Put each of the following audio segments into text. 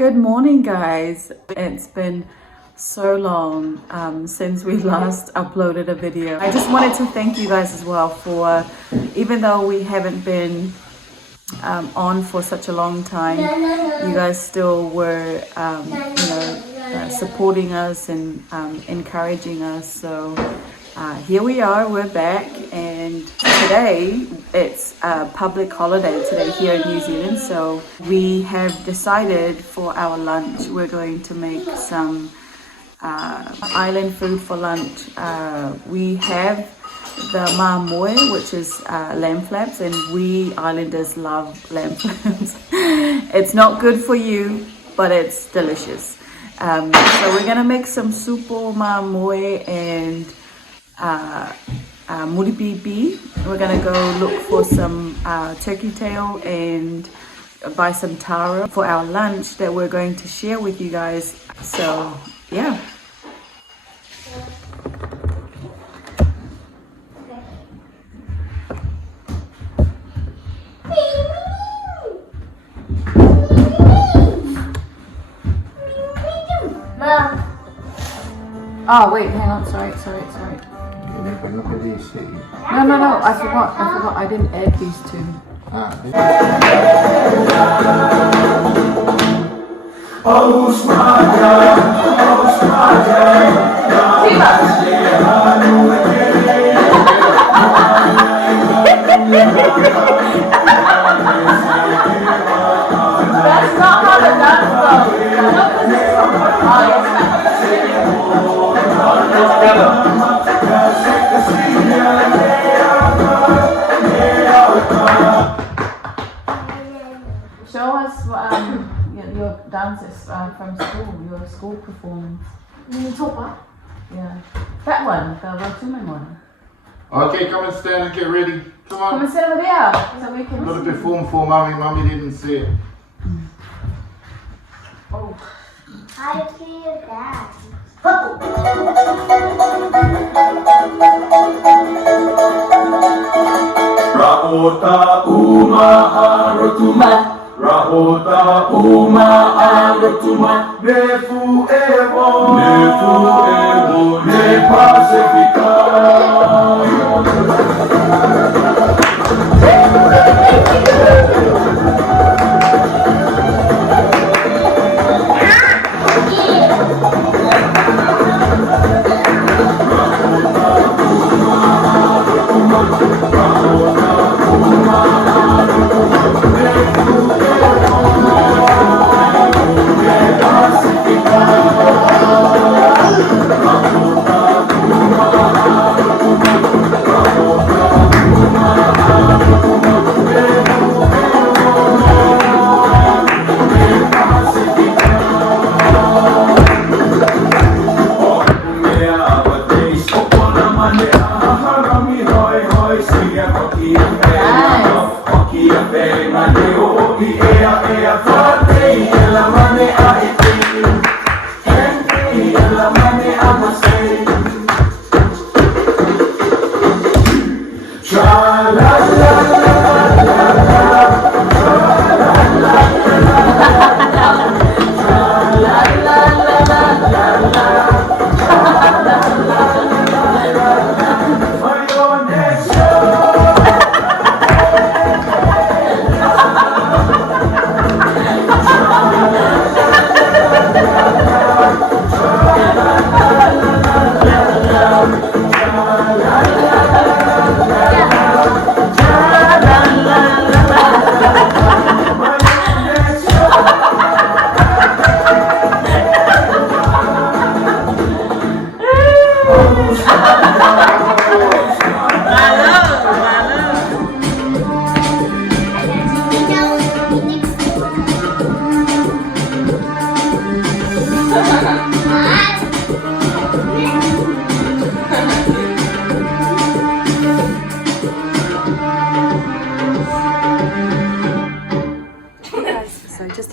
Good morning, guys. It's been so long since we last uploaded a video. I just wanted to thank you guys as well for, even though we haven't been on for such a long time, you guys still were supporting us and encouraging us. So here we are, we're back, and today it's a public holiday today here in New Zealand, so we have decided for our lunch we're going to make some island food for lunch. We have the mui, which is lamb flaps, and we islanders love lamb flaps. It's not good for you, but it's delicious. So we're gonna make some supo mui and Muli pīpī. We're gonna go look for some turkey tail and buy some taro for our lunch that we're going to share with you guys. So yeah. Oh wait, hang on, sorry. No, I forgot, I didn't add these two. That's not how the dance goes. Show us your dances from school, your school performance. Yeah, that one, the Watuman one. Okay, come and stand and get ready. Come on. Come and sit over there so we can. Got to perform for Mummy. Mummy didn't see it. Oh. I feel that. Rahota uma arotuma, Rahota uma arotuma, Nefu evo, ne pacifica.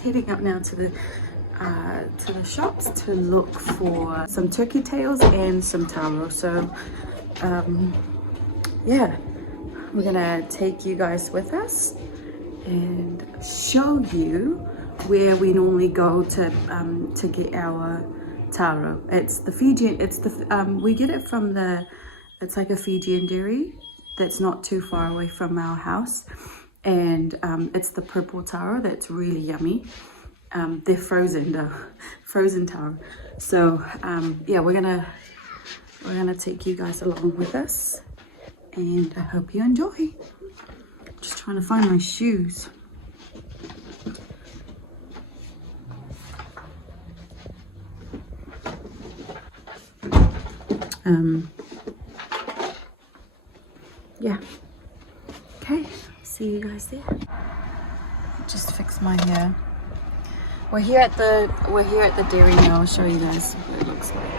Heading up now to the shops to look for some turkey tails and some taro. So yeah, we're gonna take you guys with us and show you where we normally go to get our taro. It's the Fijian. It's the we get it from the. It's like a Fijian dairy that's not too far away from our house, and it's the purple taro that's really yummy. They're frozen though, frozen taro. So yeah, we're gonna take you guys along with us, and I hope you enjoy. Just trying to find my shoes. Yeah. Okay, see you guys there. Just fix my hair. We're here at the dairy now. I'll show you guys what it looks like.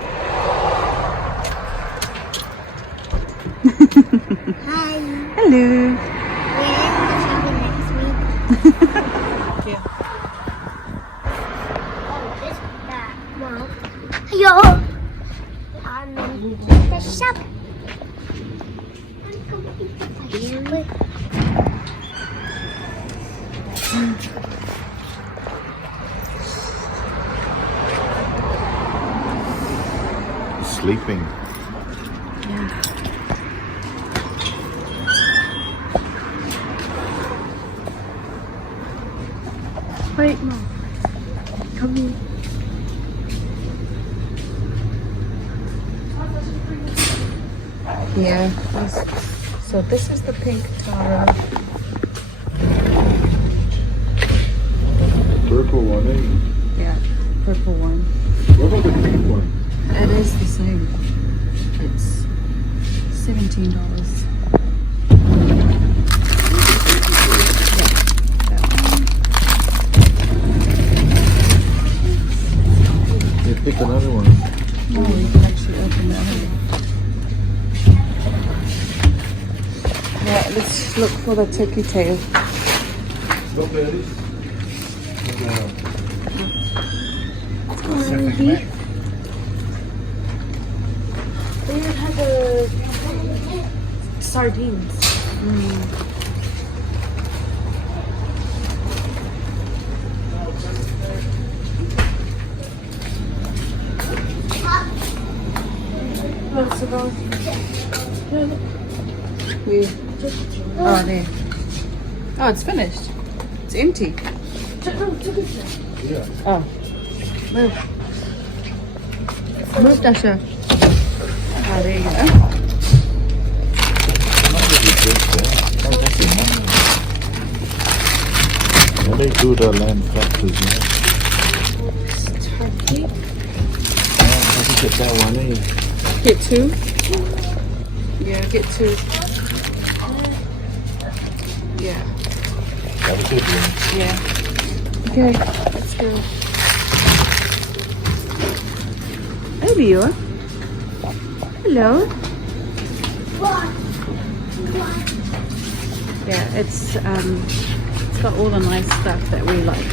Hi. Hello. Yeah. Yo. I'm in the shop. Sleeping. Yeah. Wait, Mom. Come here. Yeah. So this is the pink taro. Purple one, eh? Yeah, purple one. What about the pink one? It is the same. It's $17. You pick another one. No, you can actually open the other one. Yeah, let's look for the turkey tail. Strawberries. We have a sardines. What's about? Oh, there. Oh, it's finished. It's empty. Yeah. Oh. Move. Move, Dasha. Oh, there you go. Well, they do the lamb chops as well. Turkey. How do you get that one, eh? Get two. Yeah, get two. Yeah. That was good one. Yeah. Okay, let's go. There you are. Hello. Yeah, it's got all the nice stuff that we like.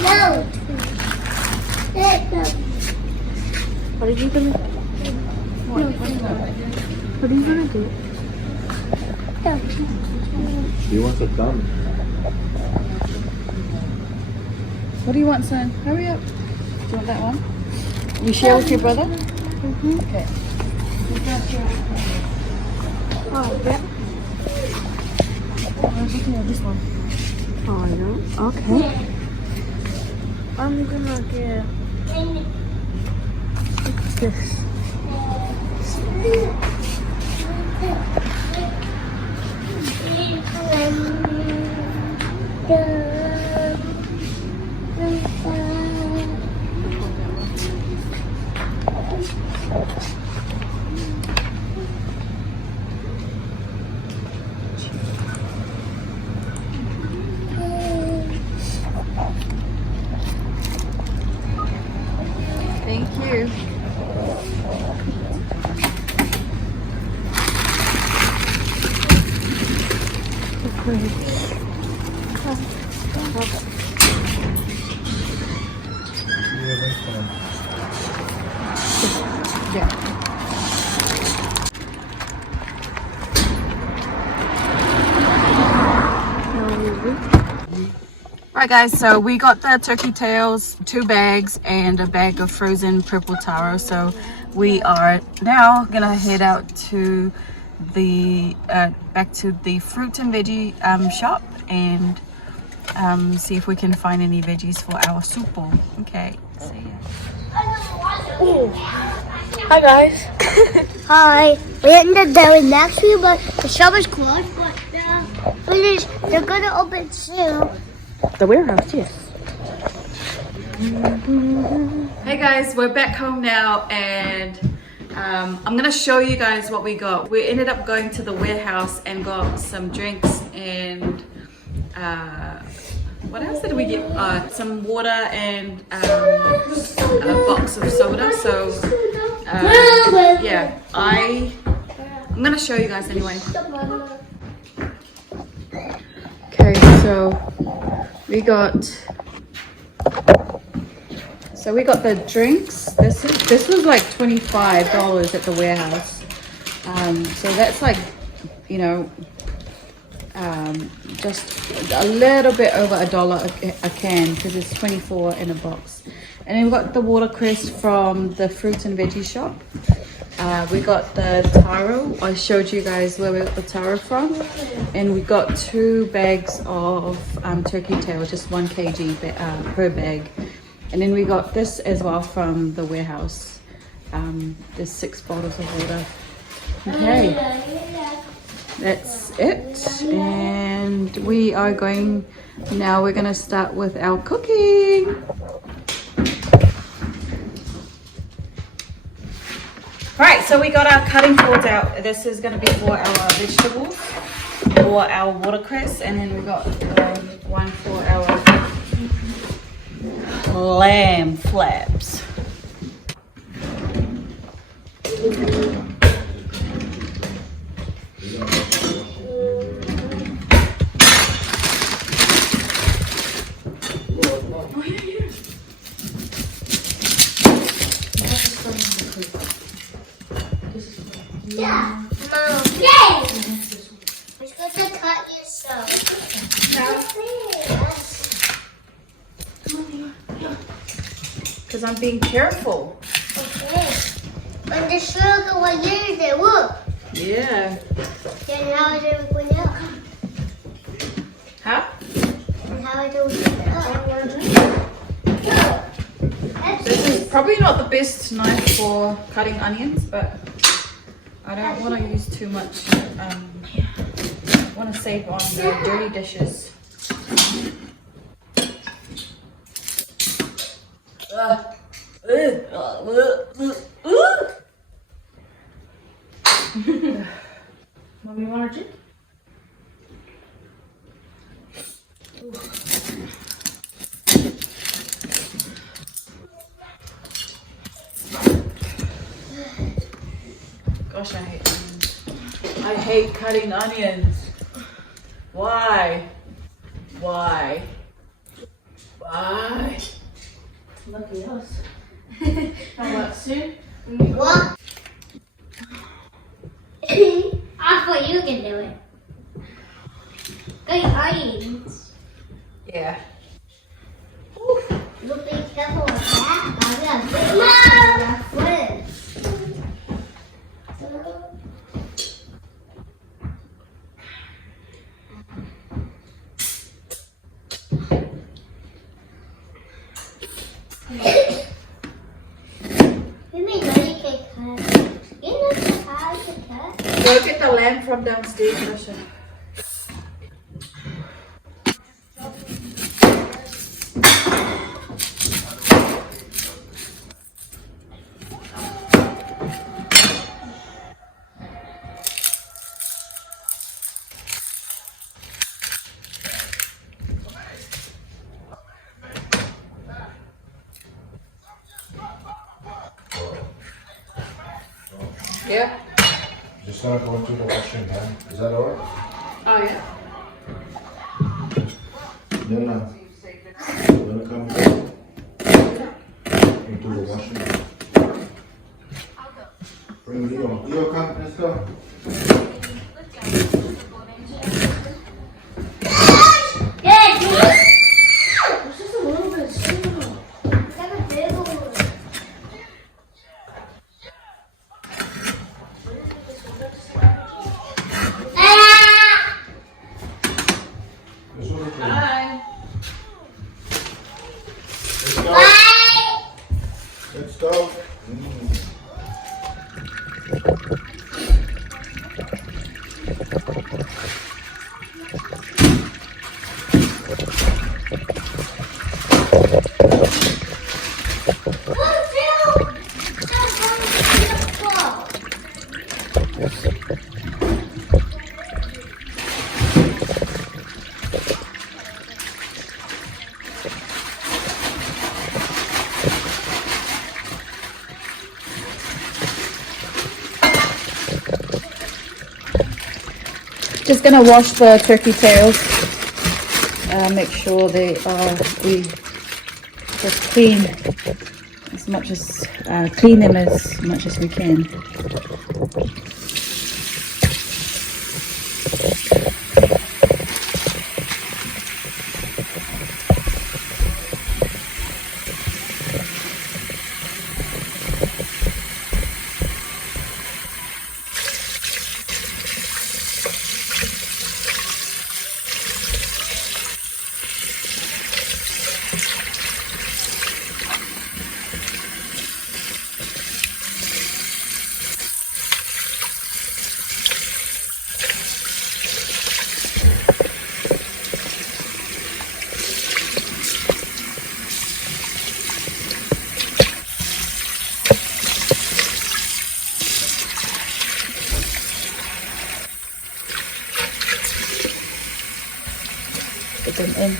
No. What are you gonna? What are you gonna do? He wants a thumb. What do you want, son? Hurry up. Do you want that one? You share with your brother? Okay. Oh, yeah. This one. Oh, yeah. Okay. I'm gonna get This. Thank you. Right guys, so we got the turkey tails, 2 bags and a bag of frozen purple taro. So we are now gonna head out to the back to the fruit and veggie shop and see if we can find any veggies for our supo. Okay, see ya. Hi guys. Hi. We ended there next week, but the shop is closed. But they're gonna open soon. The warehouse, yes. Hey guys, we're back home now and I'm gonna show you guys what we got. We ended up going to the warehouse and got some drinks and what else did we get? Some water and a box of soda. So yeah, I'm gonna show you guys anyway. Okay, so we got the drinks. This was like $25 at the warehouse. So that's like, you know, just a little bit over $1 a can because it's 24 in a box. And then we got the watercress from the fruit and veggie shop. We got the taro. I showed you guys where we got the taro from. And we got 2 bags of turkey tail, just 1 kg per bag. And then we got this as well from the warehouse. There's 6 bottles of water. Okay, that's it. And we are going, now we're gonna start with our cooking. Right, so we got our cutting boards out. This is going to be for our vegetables or our watercress, and then we got one for our lamb flaps. Yeah. Mom. Yay! We're supposed to cut yourself. Because I'm being careful. Okay. And the sugar what year is it? Look. Yeah. Then how is it going up? Huh? And how is it going up? This is probably not the best knife for cutting onions, but I don't want to use too much. I want to save on the dirty dishes. Mommy, want a drink? Gosh, I hate onions. I hate cutting onions. Why? Why? Why? Lucky us. How much soon? What? I thought you can do it. Good onions. Yeah. Look, be careful with that. We made ready cake cut. You know how to cut? Go get the lamb from downstairs, Russia. Yeah. Just gonna go into the washing hand. Is that all right? Oh yeah. No. Gonna come into the washing hand. Bring Leo. Leo, come. Let's go. Let's go. Just gonna wash the turkey tails. Make sure they are just clean as much as clean them as much as we can. Put them in.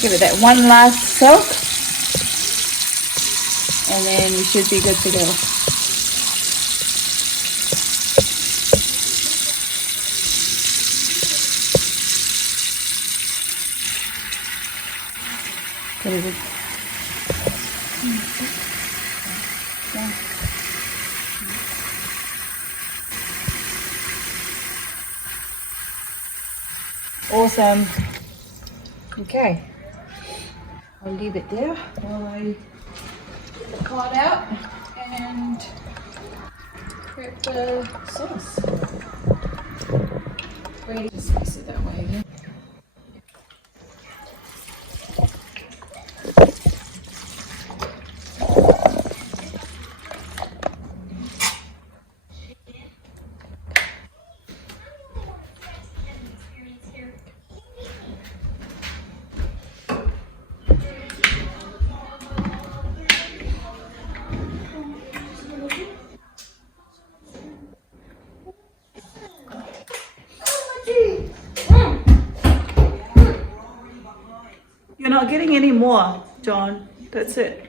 Give it that one last soak, and then we should be good to go. Very good. Awesome. Okay. I'll leave it there while I get the card out and prep the sauce. Ready to spice it that way again. You're not getting any more, John. That's it.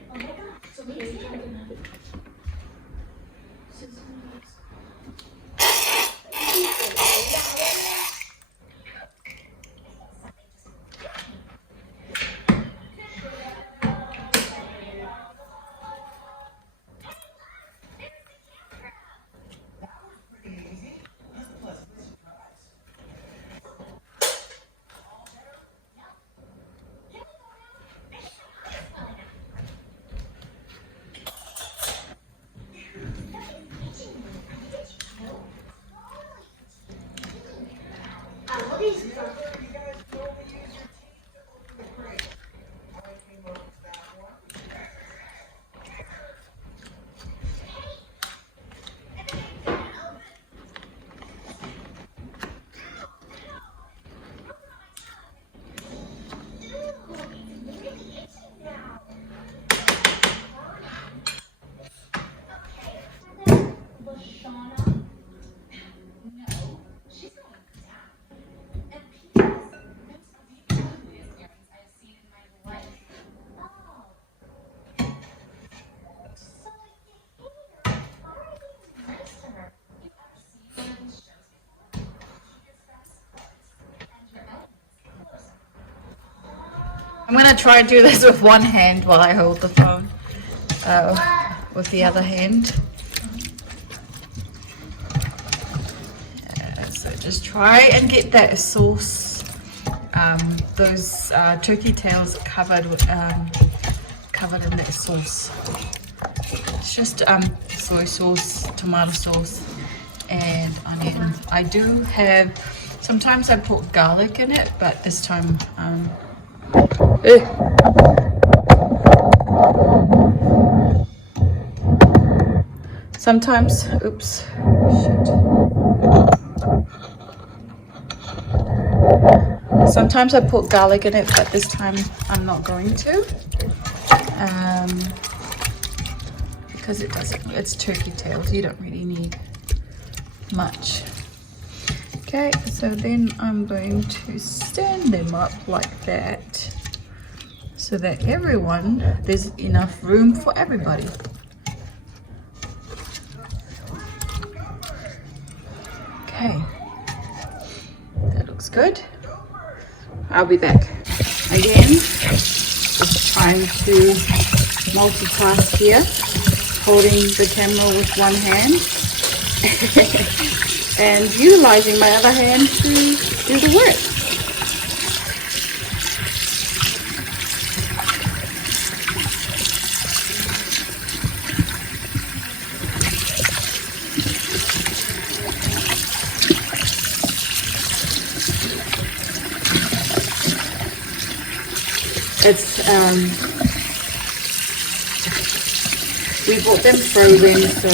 I'm gonna try and do this with one hand while I hold the phone. With the other hand. Yeah, so just try and get that sauce, those turkey tails covered in that sauce. It's just soy sauce, tomato sauce, and onion. I do have, sometimes I put garlic in it, but this time sometimes, oops, shit. Sometimes I put garlic in it, but this time I'm not going to. Because it doesn't, it's turkey tails, you don't really need much. Okay, so then I'm going to stand them up like that so that there's enough room for everybody. Okay, that looks good. I'll be back again. Just trying to multitask here, holding the camera with one hand and utilizing my other hand to do the work. It's we bought them frozen, so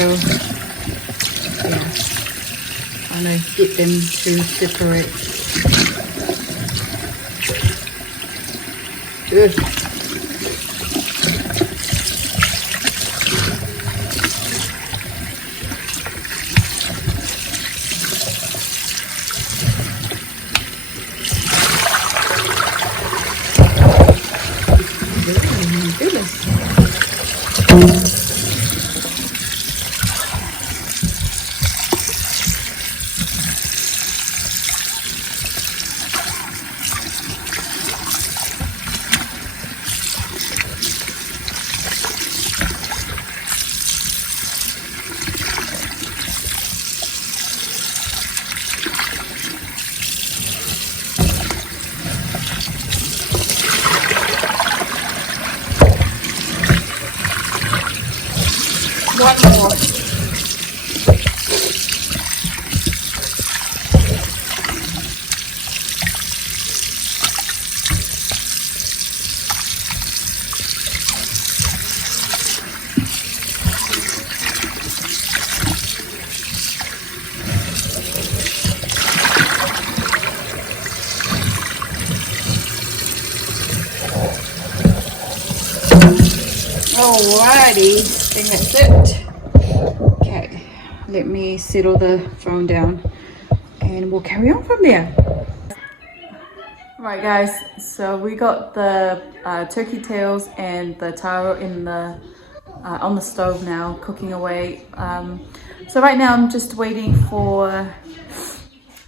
yeah, I'm gonna get them to separate. Ugh. One more. Alrighty, I think that's it. Okay, let me settle the phone down and we'll carry on from there. Right guys, so we got the turkey tails and the taro in the on the stove now, cooking away. So right now I'm just waiting for,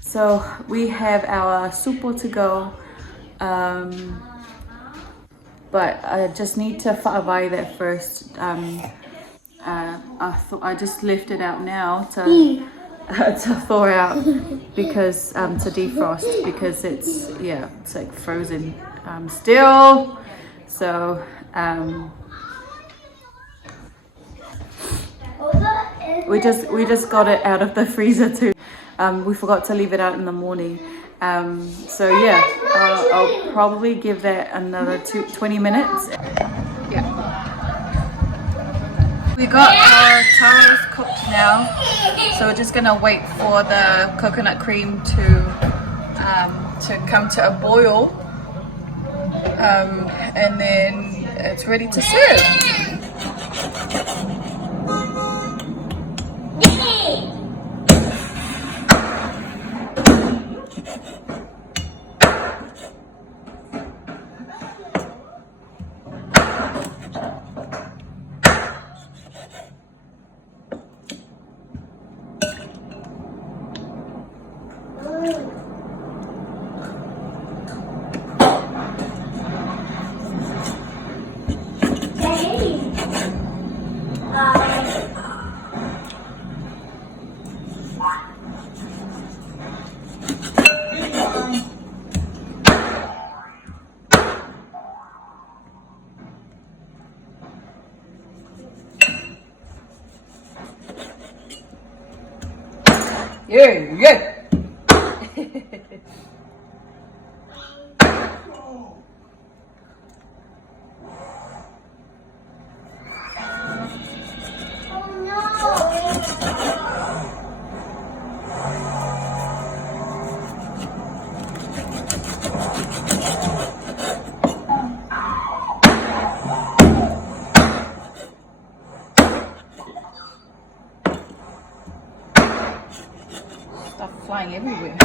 so we have our supo to go. But I just need to whaavai that first. I just left it out now to thaw out because to defrost because it's like frozen still. So we just got it out of the freezer too. We forgot to leave it out in the morning. So yeah, I'll probably give that another 20 minutes. Yeah. We got our taros cooked now, so we're just gonna wait for the coconut cream to come to a boil, and then it's ready to serve. Yeah, yeah. Stuff flying everywhere.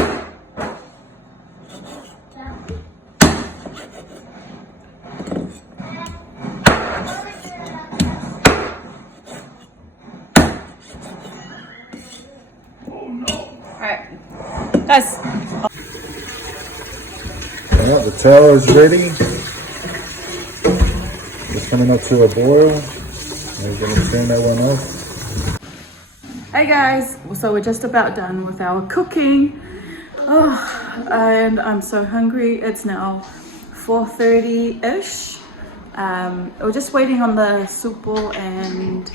Alright, guys. Well, the Taro is ready. It's coming up to a boil. We're going to turn that one off. Hey guys, so we're just about done with our cooking. Oh, and I'm so hungry. It's now 4:30-ish. We're just waiting on the supo and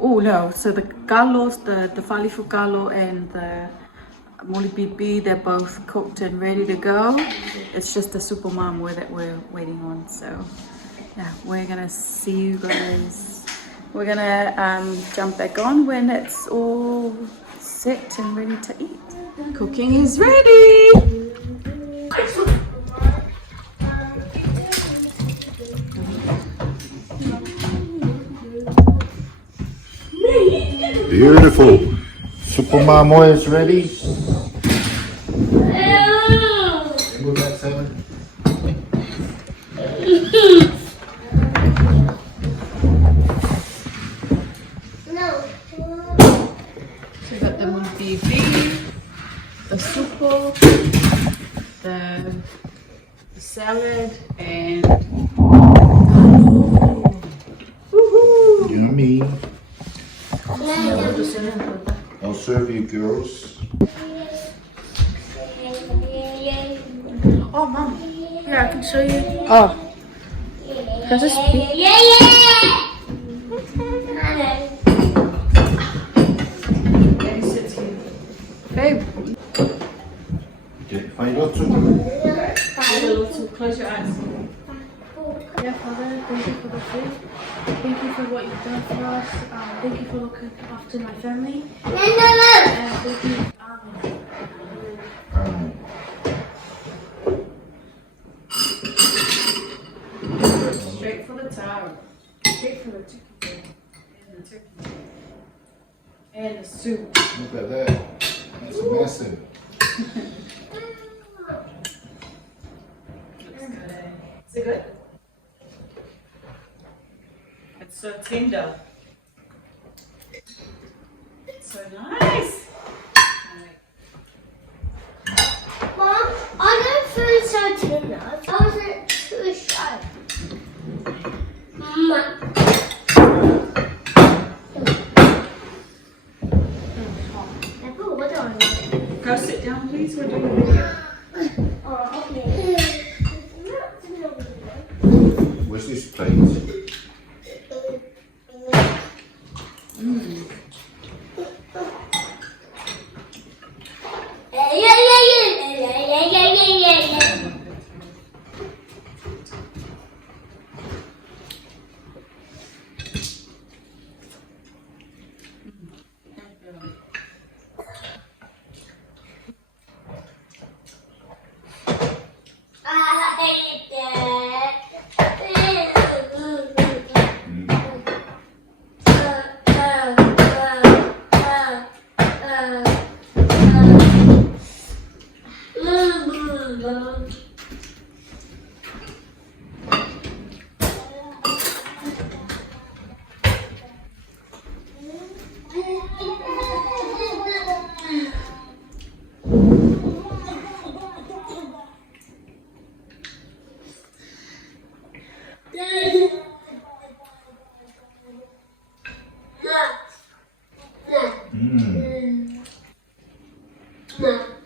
oh no, so the galos, the falifu galo and the muli pīpī, they're both cooked and ready to go. It's just the supo mamua that we're waiting on. So yeah, we're gonna see you guys. We're gonna jump back on when it's all set and ready to eat. Cooking is ready! Beautiful. Super Mamoy is ready. Move that 7. So we got the muli pīpī, the supo, the salad, and Yummy. I'll serve you girls. Oh, Mom. Here, I can show you. oh, Can I just speak? Daddy sits here. Babe, Okay, find out too. close your eyes. Yeah, Father, thank you for the food. Thank you for what you've done for us. Thank you for looking after my family. And thank you. Straight for the taro. Straight for the chicken. And the turkey. And the soup. Look at that. That's massive. Is it good? It's so tender. It's so nice. Mom, I don't feel so tender. How is it too sharp? Go sit down, please. We're doing a video. Oh, okay. Where's this plate?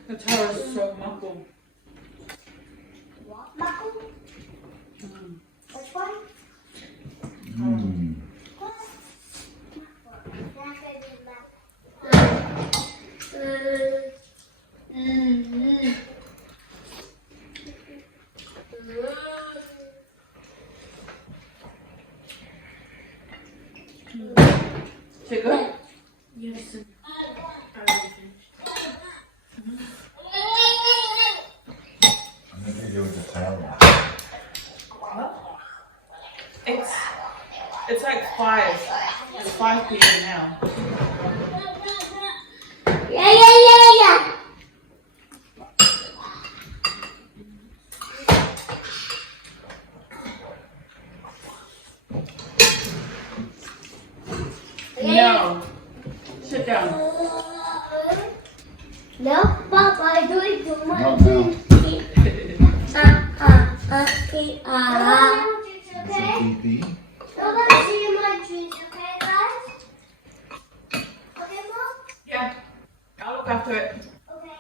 The taro is so muckle. Which one? Mm. It's 5 p.m. now. Yeah. No. Sit down. No, Papa, I'm doing too much. Not now. Pīpī. Nobody see my trees, okay, guys? Okay, Mom? Yeah. I'll look after it. Okay.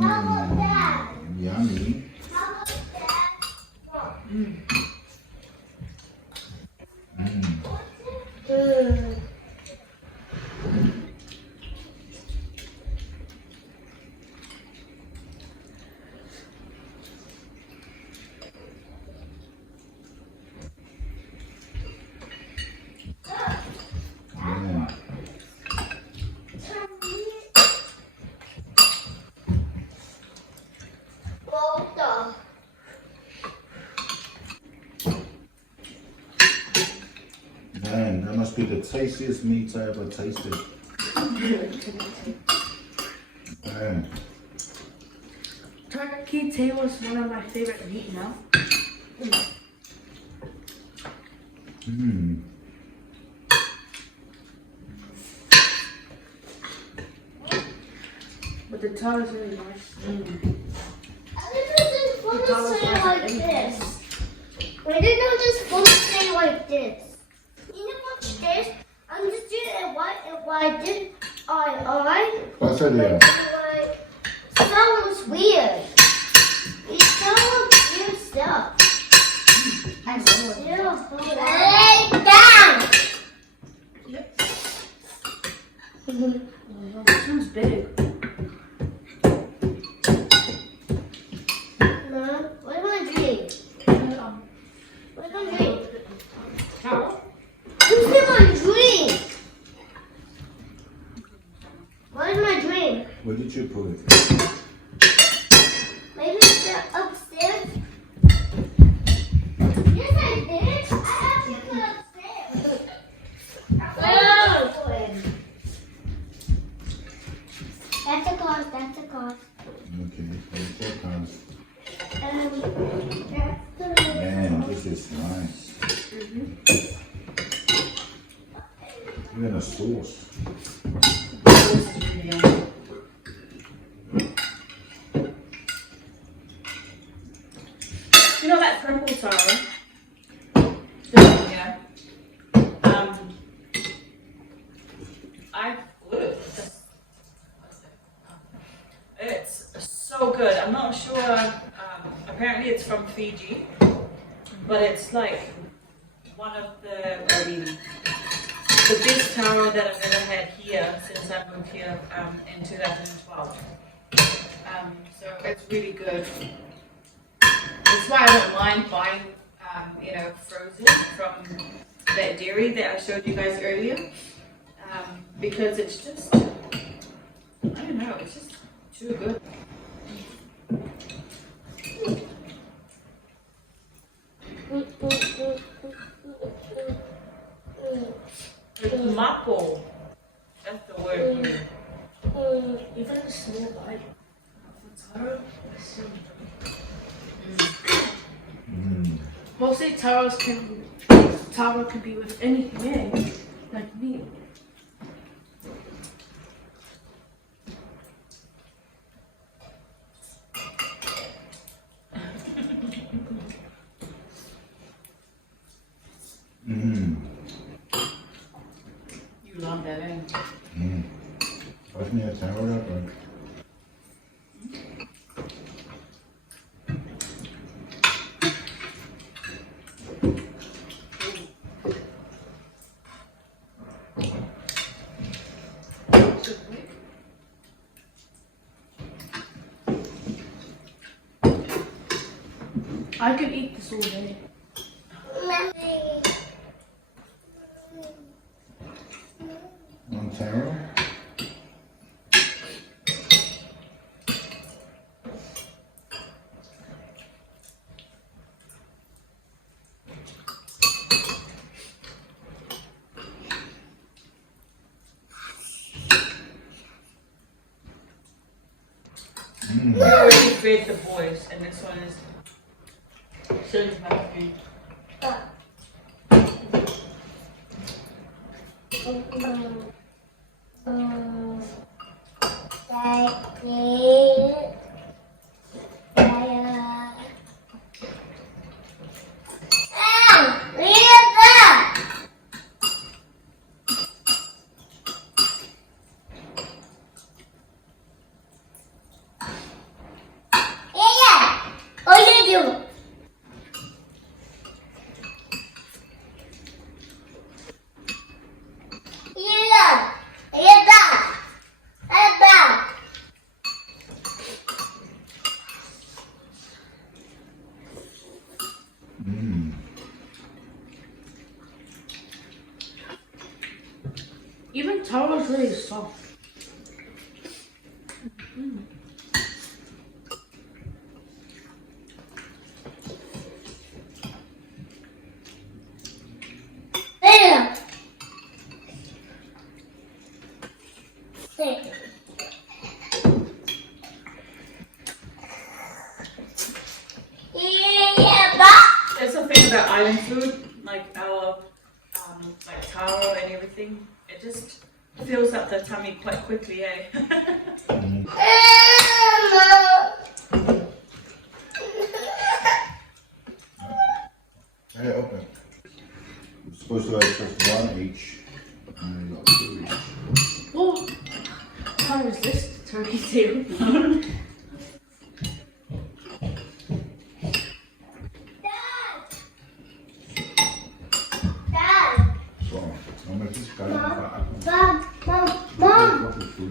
How about that? Yummy. How about that? Yeah. Man, that must be the tastiest meat I ever tasted. Man. Turkey tail is one of my favorite meat now. Mmm. But the Taro is really nice. I didn't know this phone stay like this. I didn't know this phone stay like this. You know what's this? I'm just doing it what I did. What's that there? Sounds weird. You sound weird stuff. I still lay down. This one's big. Mom, what am I doing? What am I doing? Taro? Who's in my dream? What is my dream? Where did you put it? Maybe it's upstairs. Yes, I did. I actually put it upstairs. Oh! That's a cost. That's a cost. Okay, that's your house. That's the. Man, this is nice. Even a sauce. You know that purple taro? Yeah. It's so good. I'm not sure. Apparently, it's from Fiji, but it's like one of the best taro that I've ever had here since I moved here in 2012. So it's really good. That's why I don't mind buying, frozen from that dairy that I showed you guys earlier, because it's just, I don't know, it's just too good. It's mapo. That's the word. Even a small bite of Taro is so good. Mostly Taro can be with anything, like meat. You love that, eh? Was mir jetzt Taro dabei? I could eat this all day. On Taro? We already fed the boys, and this one is Shirley's my food. Even Taro's really soft. That's the thing about island food, like our like Taro and everything. It just fills up the tummy quite quickly, eh? Hey, open. You're supposed to have just one each. And you got two each. Well, how is this turkey tail?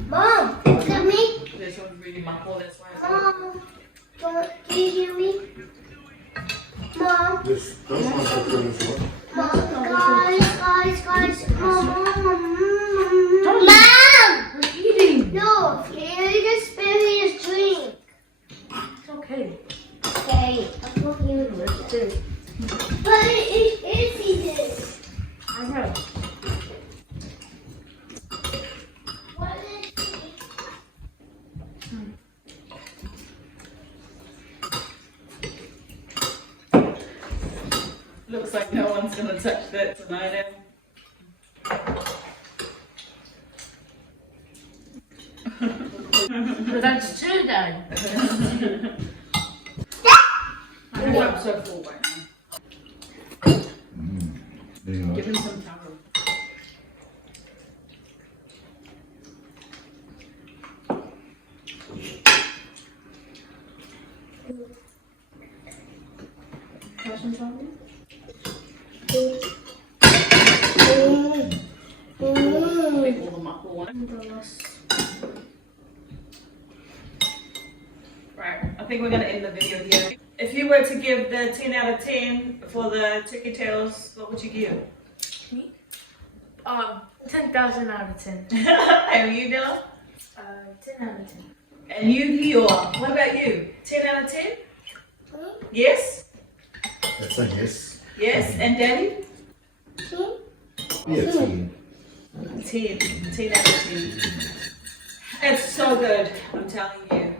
Mom, look at me. This one's really muffled, that's why Mom, can you hear me? Mom, This one's for this one. guys, Mom. We're eating. No, you just spilled his drink. It's okay. Okay, I'm looking at this too. But it is eating. I know. What is it? looks like no one's gonna touch that tonight, eh? But that's two then. I'm so full right now. There you go. Give him some Taro. Have some Taro? Make all the muffle one. Right, I think we're gonna end the video here. If you were to give the 10 out of 10 for the turkey tails, what would you give? 10,000 out of 10. And you, Dylan? 10 out of 10. And you, Lior, what about you? 10 out of 10? Yes? That's a yes. Yes, and Daddy? Yeah, 10. 10 out of 10. It's so good, I'm telling you.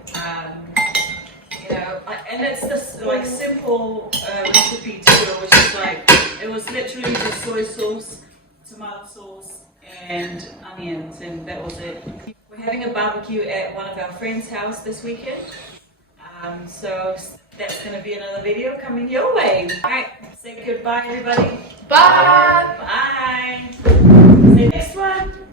You know, and it's this like simple recipe too, which is like, it was literally just soy sauce, tomato sauce, and onions, and that was it. We're having a barbecue at one of our friends' house this weekend. So that's going to be another video coming your way. Alright, say goodbye everybody. Bye! Bye! See you next one.